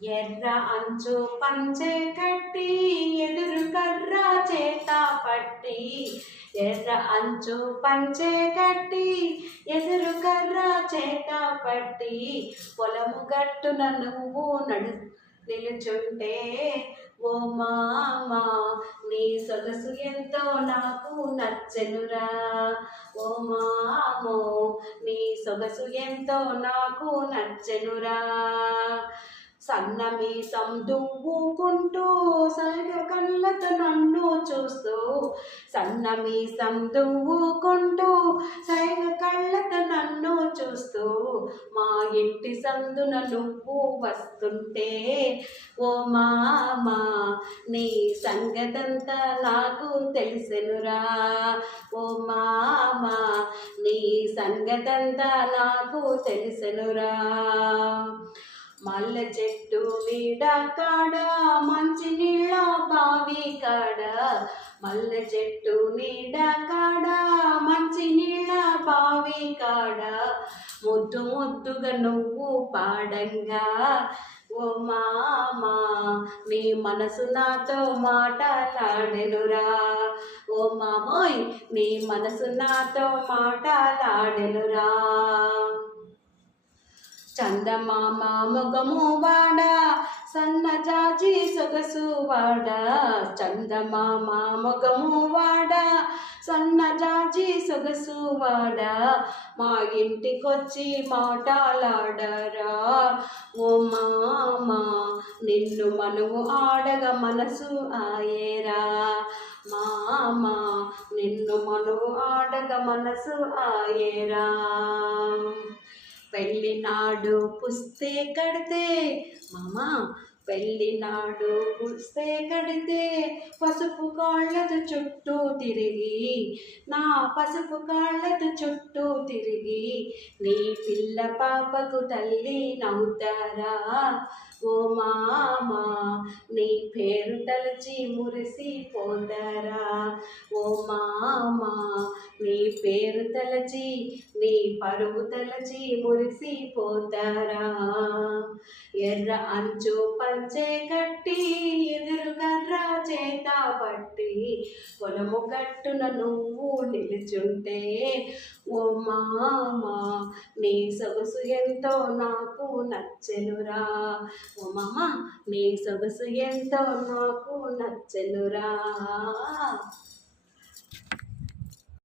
ఎర్ర అంచు పంచె కట్టి ఎదురు కర్ర చేత పట్టి ఎర్ర అంచు పంచె కట్టి ఎదురు కర్ర చేత పట్టి పొలము గట్టున నువ్వు నిలుచుంటే ఓ మామా నీ సొగసు ఎంతో నాకు నచ్చెనురా ఓ మామో నీ సొగసు ఎంతో నాకు నచ్చెనురా సన్నమీసం దువ్వుకుంటూ సైగ కళ్ళతో నన్ను చూస్తూ సన్నమీసం దువ్వుకుంటూ సైగ కళ్ళతో నన్ను చూస్తూ మా ఇంటి సందున నువ్వు వస్తుంటే ఓ మామా నీ సంగతంతా నాకు తెలిసెనురా ఓ మామా నీ సంగతంతా నాకు తెలిసెనురా మల్లె చెట్టు నీడ కాడ మంచి నీళ్ళ బావి కాడ మల్లె చెట్టు నీడ కాడ మంచి నీళ్ళ బావి కాడ ముద్దు ముద్దుగా నువ్వు పాడంగా ఓ మామా నీ మనసు నాతో మాటలాడెనురా ఓ మామోయ్ నీ మనసు నాతో మాటలాడెనురా చందమామ మొగము వాడ సన్నజాజి సొగసు వాడ చందమామ మొగము వాడ సన్నజాజి సొగసు వాడ మా ఇంటికొచ్చి మాటలాడరా ఓ మామా నిన్ను మనువు ఆడగ మనసు ఆయేరా మామా నిన్ను మనువు ఆడగ మనసు ఆయేరా పెళ్ళి నాడు పుస్తే కడితే మామా పెళ్ళి నాడు పుస్తే కడితే పసుపు కాళ్ళతో చుట్టూ తిరిగి నా పసుపు కాళ్ళతో చుట్టూ తిరిగి నీ పిల్ల పాపకు తల్లి నవ్వుతారా ఓ మామా నీ పేరు తలచి మురిసిపోతారా ఓ మామా నీ పేరు తలచి నీ పరువు తలచి మురిసిపోతారా ఎర్ర అంచు పంచె కట్టి ఎదురు కర్ర చేత పట్టి పొలము గట్టున నువ్వు నిలుచుంటే ఓ మామా నీ సొగసు ఎంతో నాకు నచ్చెనురా ఓ మామా నీ సొగసు ఎంతో నాకు నచ్చెనురా